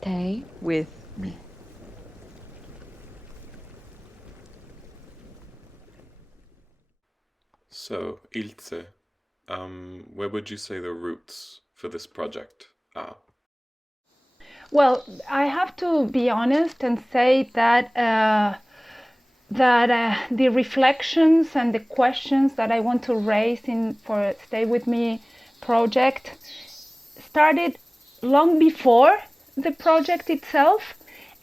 Stay with me. So, Ilze, where would you say the roots for this project are? Well, I have to be honest and say that the reflections and the questions that I want to raise in for Stay With Me project started long before the project itself,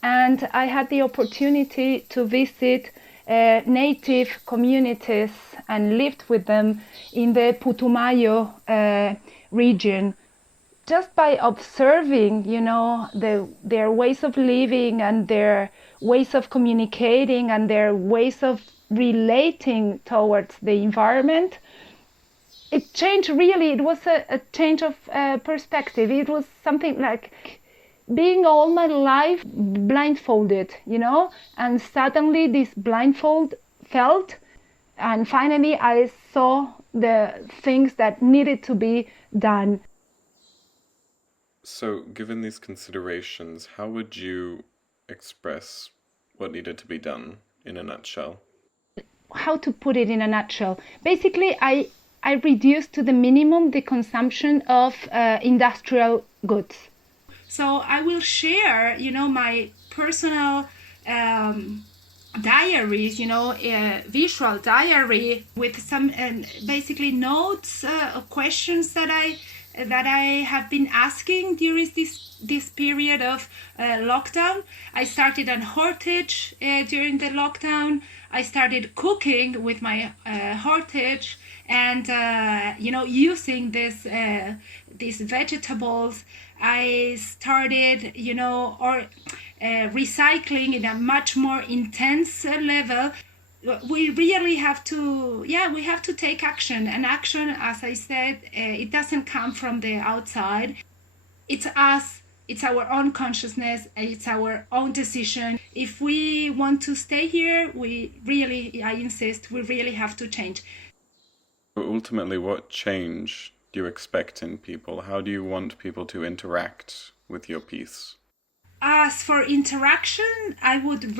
and I had the opportunity to visit native communities and lived with them in the Putumayo region. Just by observing, their ways of living and their ways of communicating and their ways of relating towards the environment, it changed really. It was a change of perspective. It was something like being all my life blindfolded, and suddenly this blindfold felt, and finally I saw the things that needed to be done. So, given these considerations, how would you express what needed to be done in a nutshell? How to put it in a nutshell? Basically, I reduced to the minimum the consumption of industrial goods. So I will share, my personal diaries, visual diary with some basically notes, questions that I have been asking during this period of lockdown. I started on heritage during the lockdown. I started cooking with my heritage, and using these vegetables. I started, recycling in a much more intense level. We really have to, we have to take action. And action, as I said, it doesn't come from the outside. It's us. It's our own consciousness. It's our own decision. If we want to stay here, I insist, we really have to change. Ultimately, what change do you expect in people? How do you want people to interact with your piece? As for interaction, I would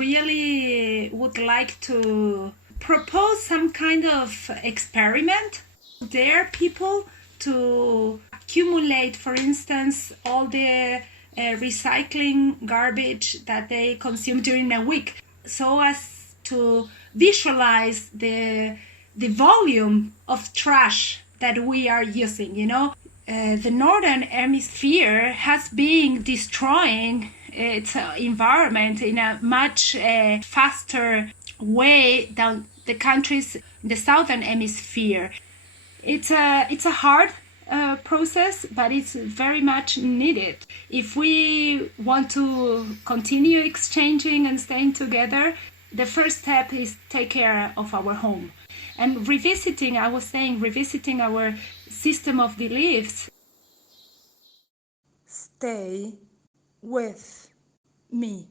like to propose some kind of experiment. Dare people to accumulate, for instance, all the recycling garbage that they consume during a week, so as to visualize the volume of trash that we are using. The northern hemisphere has been destroying its environment in a much faster way than the countries in the southern hemisphere. It's a hard process, but it's very much needed. If we want to continue exchanging and staying together, the first step is take care of our home. And revisiting our system of beliefs. Stay with me.